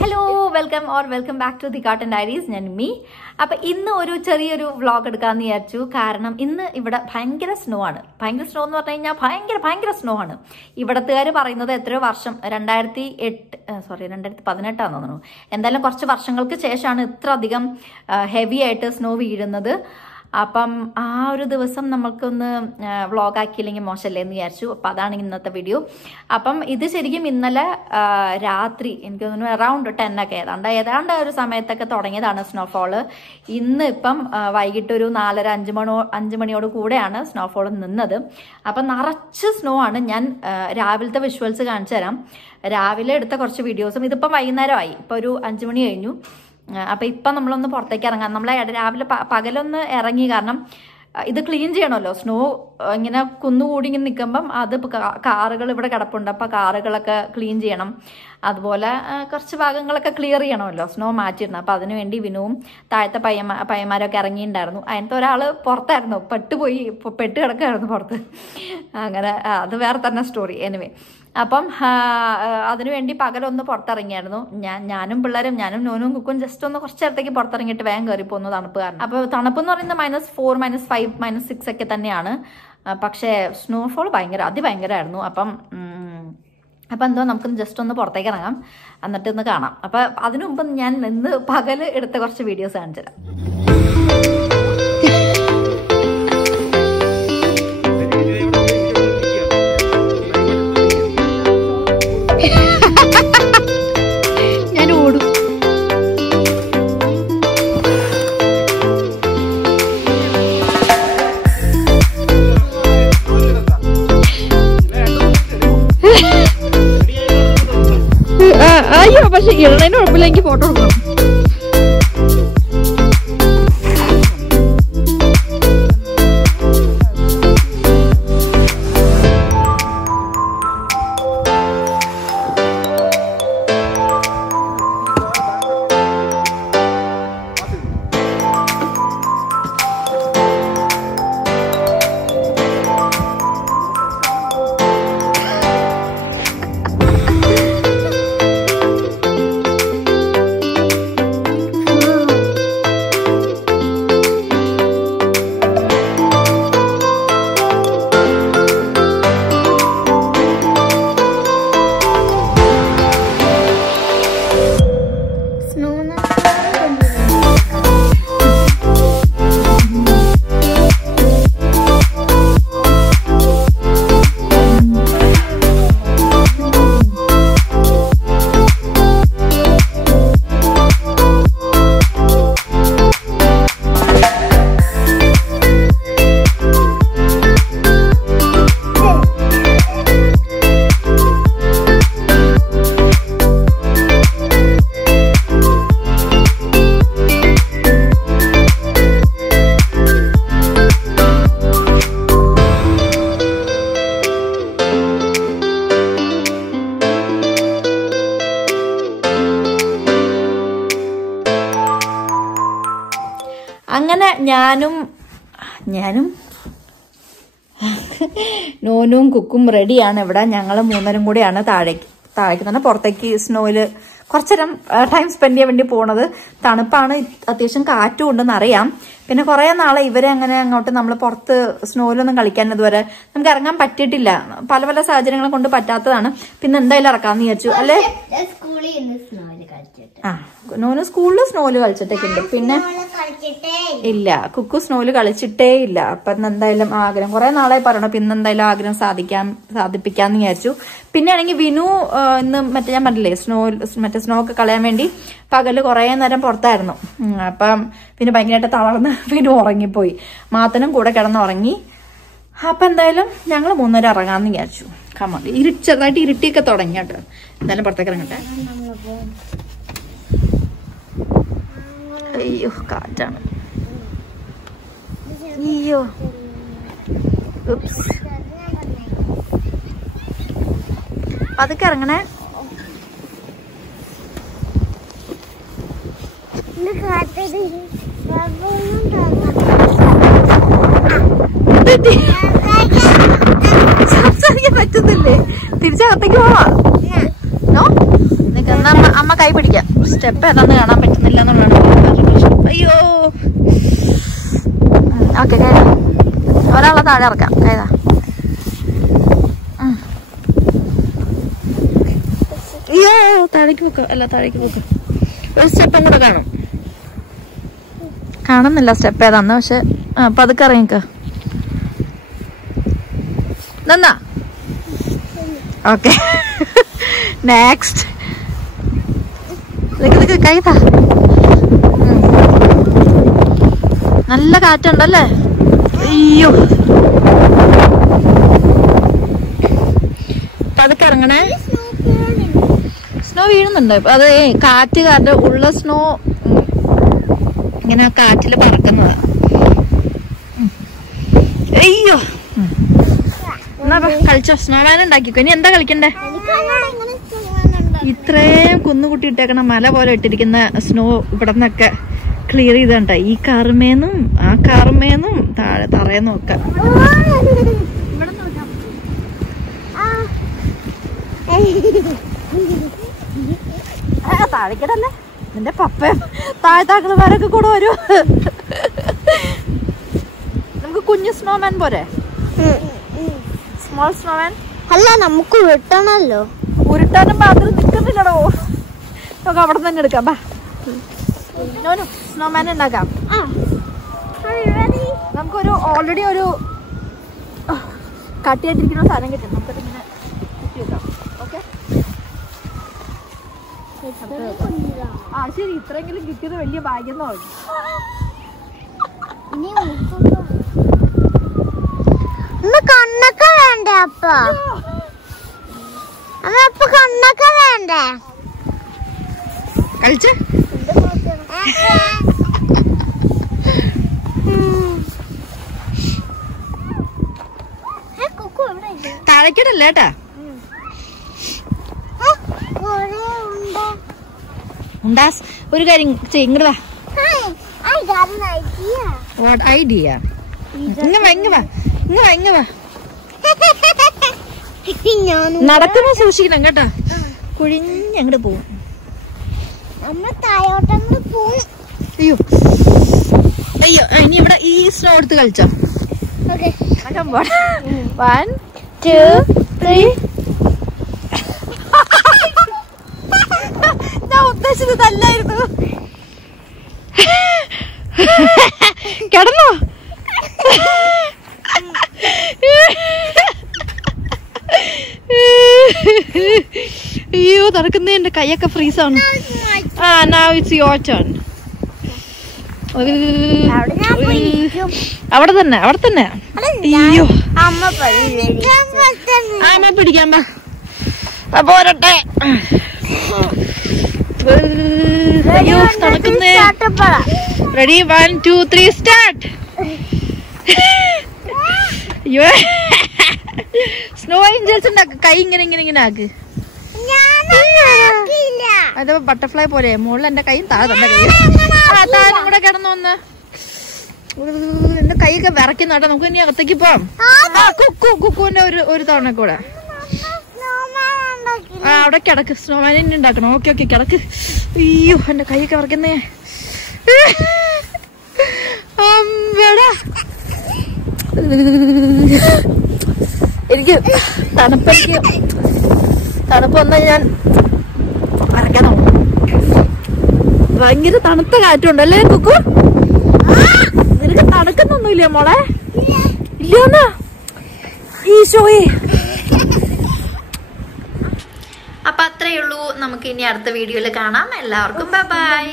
Hello, welcome back to the Cotton Diaries. ഞാൻ me. അപ്പൊ ഇന്ന് ഒരു ചെറിയൊരു വ്ളോഗ് എടുക്കാന്ന് വിചാരിച്ചു. കാരണം ഇന്ന് ഇവിടെ ഭയങ്കര സ്നോ ആണ്. ഭയങ്കര സ്നോ എന്ന് പറഞ്ഞു കഴിഞ്ഞാൽ ഭയങ്കര സ്നോ ആണ്. ഇവിടത്തുകാർ പറയുന്നത് എത്രയോ വർഷം 2018 തോന്നുന്നു. എന്തായാലും കുറച്ച് വർഷങ്ങൾക്ക് ശേഷമാണ് ഇത്ര അധികം ഹെവി ആയിട്ട് സ്നോ വീഴുന്നത്. അപ്പം ആ ഒരു ദിവസം നമുക്കൊന്ന് വ്ളോഗ് ആക്കിയില്ലെങ്കിൽ മോശമല്ലേ എന്ന് വിചാരിച്ചു. അപ്പം അതാണ് ഇന്നത്തെ വീഡിയോ. അപ്പം ഇത് ശരിക്കും ഇന്നലെ രാത്രി എനിക്ക് തോന്നുന്നു അറൗണ്ട് 10 ഒക്കെ ഏതാണ്ട് ഒരു സമയത്തൊക്കെ തുടങ്ങിയതാണ് സ്നോഫോള്. ഇന്ന് ഇപ്പം വൈകിട്ട് ഒരു 4:30-5 മണിയോട് കൂടെയാണ് സ്നോഫോൾ നിന്നത്. അപ്പം നിറച്ച് സ്നോ ആണ്. ഞാൻ രാവിലത്തെ വിഷ്വൽസ് കാണിച്ചു തരാം. രാവിലെ എടുത്ത കുറച്ച് വീഡിയോസും ഇതിപ്പം വൈകുന്നേരമായി. ഇപ്പം ഒരു 5 മണി കഴിഞ്ഞു. അപ്പം ഇപ്പം നമ്മളൊന്ന് പുറത്തേക്ക് ഇറങ്ങാം. നമ്മൾ രാവിലെ പകലൊന്ന് ഇറങ്ങി. കാരണം ഇത് ക്ലീൻ ചെയ്യണമല്ലോ. സ്നോ ഇങ്ങനെ കുന്നുകൂടി ഇങ്ങനെ നിൽക്കുമ്പം അത് കാറുകൾ ഇവിടെ കിടപ്പുണ്ട്. അപ്പം കാറുകളൊക്കെ ക്ലീൻ ചെയ്യണം. അതുപോലെ കുറച്ച് ഭാഗങ്ങളൊക്കെ ക്ലിയർ ചെയ്യണമല്ലോ, സ്നോ മാറ്റിയിടണം. അപ്പം അതിനുവേണ്ടി വിനുവും താഴത്തെ പയ്യന്മാരൊക്കെ ഇറങ്ങിയിട്ടുണ്ടായിരുന്നു. അതിനകത്ത് ഒരാൾ പുറത്തായിരുന്നു, പെട്ട് കിടക്കുകയായിരുന്നു പുറത്ത്. അങ്ങനെ അത് വേറെ തന്നെ സ്റ്റോറി. എനിവേ, അപ്പം അതിനുവേണ്ടി പകലൊന്ന് പുറത്തിറങ്ങിയായിരുന്നു. ഞാനും പിള്ളേരും, ഞാനും നോനും കുക്കും ജസ്റ്റ് ഒന്ന് കുറച്ച് നേരത്തേക്ക് പുറത്തിറങ്ങിയിട്ട് വേഗം കയറി പോകുന്നു തണുപ്പ് കാരണം. അപ്പോൾ തണുപ്പ് എന്ന് പറയുന്നത് -4, -5, -6 ഒക്കെ തന്നെയാണ്. പക്ഷേ സ്നോഫോൾ അതിഭയങ്കരമായിരുന്നു. അപ്പം എന്തോ നമുക്കൊന്ന് ജസ്റ്റ് ഒന്ന് പുറത്തേക്ക് ഇറങ്ങാം, എന്നിട്ട് ഇന്ന് കാണാം. അപ്പം അതിനു മുമ്പ് ഞാൻ ഇന്ന് പകൽ എടുത്ത കുറച്ച് വീഡിയോസ് കാണിച്ചു തരാം. ഞാൻ ഓടും. അയ്യോ, പക്ഷെ ഇടണേന് കുഴപ്പമില്ല, എനിക്ക് ഫോട്ടോ എടുക്കണം. അങ്ങനെ ഞാനും നോനും കുക്കും റെഡിയാണ്. ഇവിടെ ഞങ്ങൾ 3 കൂടെയാണ് താഴേക്ക് തന്നെ പുറത്തേക്ക് സ്നോയില് കുറച്ചേരം ടൈം സ്പെൻഡ് ചെയ്യാൻ വേണ്ടി പോണത്. തണുപ്പാണ്, അത്യാവശ്യം കാറ്റും ഉണ്ടെന്ന് അറിയാം. പിന്നെ കുറെ നാളെ ഇവരെ അങ്ങനെ അങ്ങോട്ട് നമ്മൾ പുറത്ത് സ്നോയിലൊന്നും കളിക്കാൻ ഇതുവരെ നമുക്ക് ഇറങ്ങാൻ പറ്റിയിട്ടില്ല. പല സാഹചര്യങ്ങളെ കൊണ്ട് പറ്റാത്തതാണ്. പിന്നെ എന്തായാലും ഇറക്കാന്ന് വിചാരിച്ചു അല്ലേ. നോന് സ്കൂളിൽ സ്നോയില് കളിച്ചിട്ടൊക്കെ പിന്നെ ഇല്ല, കുക്കു സ്നോയില് കളിച്ചിട്ടേ ഇല്ല. അപ്പൊ എന്തായാലും ആഗ്രഹം കുറെ നാളെ പറയണം. പിന്നെ എന്തായാലും ആഗ്രഹം സാധിപ്പിക്കാന്ന് വിചാരിച്ചു. പിന്നെ ആണെങ്കിൽ വിനു ഇന്ന് ഞാൻ പറഞ്ഞില്ലേ സ്നോ ഒക്കെ കളയാൻ വേണ്ടി പകല് കുറെ നേരം പുറത്തായിരുന്നു. അപ്പം പിന്നെ ഭയങ്കരമായിട്ട് തളർന്ന് വിനു ഉറങ്ങിപ്പോയി. മാത്തനും കൂടെ കിടന്നുറങ്ങി. അപ്പൊ എന്തായാലും ഞങ്ങൾ 3 ഇറങ്ങാന്ന് വിചാരിച്ചു. ചെറുതായിട്ട് ഇരുട്ടിയൊക്കെ തുടങ്ങി കേട്ടോ. എന്തായാലും പുറത്തേക്ക് ഇറങ്ങട്ടെ. അയ്യോ, കാറ്റാണ്. അയ്യോ, അതൊക്കെ ഇറങ്ങണേ. സംസാരിക്കാൻ പറ്റുന്നില്ലേ? തിരിച്ചകത്തേക്ക് പോവാ. നോ, എന്നാ അമ്മ കൈ പിടിക്കാം. സ്റ്റെപ്പ് ഏതാന്ന് കാണാൻ പറ്റുന്നില്ല എന്നുള്ളതാണ്. അയ്യോ ഓക്കെ കൈതാ. ഒരാളെ താഴെ ഇറക്കാം. കൈതാ. അയ്യോ താഴേക്ക് പോക്ക. അല്ല താഴേക്ക് പോക്ക. ഒരു സ്റ്റെപ്പും കൂടെ കാണുന്നില്ല സ്റ്റെപ്പ് ഏതാന്ന്. പക്ഷെ അപ്പൊ അതൊക്കെ ഇറങ്ങിക്ക. നന്നാ ഓക്കെ. നെക്സ്റ്റ് കൈതാ. നല്ല കാറ്റുണ്ടല്ലേ. അയ്യോ പതുക്കെ ഇറങ്ങണേ. സ്നോ വീഴുന്നുണ്ട്. അത് കാറ്റ് കാരണം ഉള്ള സ്നോ ഇങ്ങനെ കാറ്റില് പറക്കുന്നതാ. അയ്യോ എന്നാ കളിച്ചോ. സ്നോമാൻ ഉണ്ടാക്കിക്കോ. ഇനി എന്താ കളിക്കണ്ടേ? ഇത്രയും കുന്നുകുട്ടി ഇട്ടേക്കണ മല പോലെ ഇട്ടിരിക്കുന്ന സ്നോ ഇവിടെ നിന്നൊക്കെ ക്ലിയർ ചെയ്തണ്ട. ഈ കാറുമേന്നും ആ കാറുമേന്നും താഴെ തറയെന്നും ഒക്കെ. താഴേക്കടല്ലേ നിന്റെ പപ്പയും താഴത്താക്കളമാരൊക്കെ കൂടെ വരൂ. നമുക്ക് കുഞ്ഞു സ്നോമാൻ പോരെ? സ്മോൾ സ്നോമാൻ അല്ല, നമുക്ക് ഉരുട്ടണല്ലോ. ഉരുട്ടാനും മാത്രം നിക്കുന്നില്ലടോ. നമുക്ക് അവിടെ തന്നെ എടുക്കാം. ബാ സ്നോമാൻ ഉണ്ടാക്കാം. നമുക്കൊരു ഓൾറെഡി ഒരു കട്ടിയായിട്ടിരിക്കുന്ന സാധനം കിട്ടും. നമുക്കത് ഇങ്ങനെ കുത്തി വെക്കാം. ഓക്കെ ശരി. ഇത്രയെങ്കിലും കിട്ടിയത് വലിയ ഭാഗ്യം എന്ന് പറഞ്ഞു. കണ്ണൊക്കെ വേണ്ടേ അപ്പൊ? അപ്പൊ കണ്ണൊക്കെ വേണ്ടേ? കളിച്ച് താഴേക്കടല്ലേ ഏട്ടാ. ഉണ്ടാസ് ഒരു കാര്യം ചെയ്യ. ഇങ്ങോട്ട് വാ. What idea? നടക്കുമ്പോ സൂക്ഷിക്കണം കേട്ടോ. കുഴിഞ്ഞങ്ങോട്ട് പോവും. അയ്യോ അയ്യോ. ഇനി ഇവിടെ ഈ സ്നോ എടുത്ത് കളിച്ചോ. 1 2 3. ഞാൻ ഉദ്ദേശിച്ചത് നല്ലായിരുന്നു. കിടന്നോ? അയ്യോ നടക്കുന്നേ. എന്റെ കൈയൊക്കെ ഫ്രീസാണ്. now it's your turn. അവിടെ തന്നെ അയ്യോ അമ്മ പിടിക്കാൻ പോരട്ടെ. അയ്യോ നടക്കുന്നേ. Ready 1 2 3 start. അയ്യോ സ്നോ ഏഞ്ചൽസ് ഉണ്ടാക്ക. കൈ ഇങ്ങനെ ആക്ക്. അത് ബട്ടർഫ്ലൈ പോലെ മുകളിൽ എന്റെ കൈയും താഴെ തന്നെ കൈ. താഴെ കൂടെ കിടന്നു വന്ന് എന്റെ കൈയൊക്കെ വിറയ്ക്കുന്ന കേട്ടോ. നമുക്ക് ഇനി അകത്തേക്ക് പോവാം. കുക്കുവിന്റെ ഒരു തവണ കൂടെ അവിടെ കിടക്ക്. സ്നോമാൻ ഉണ്ടാക്കണം. ഓക്കെ കിടക്ക്. അയ്യോ എന്റെ കൈയൊക്കെ വിറയ്ക്കുന്നേ. എനിക്ക് തണുപ്പ് വന്നാൽ ഞാൻ വരയ്ക്കണോ? ഭയങ്കര തണുത്ത കാറ്റുണ്ടല്ലേ കുക്കു. നിനക്ക് തണുക്കുന്നൊന്നുമില്ലേ മോളെ? ഇല്ലയോന്നാ ഈശോയെ. അപ്പൊ അത്രയേ ഉള്ളൂ. നമുക്ക് ഇനി അടുത്ത വീഡിയോയിൽ കാണാം. എല്ലാവർക്കും ബൈ ബൈ.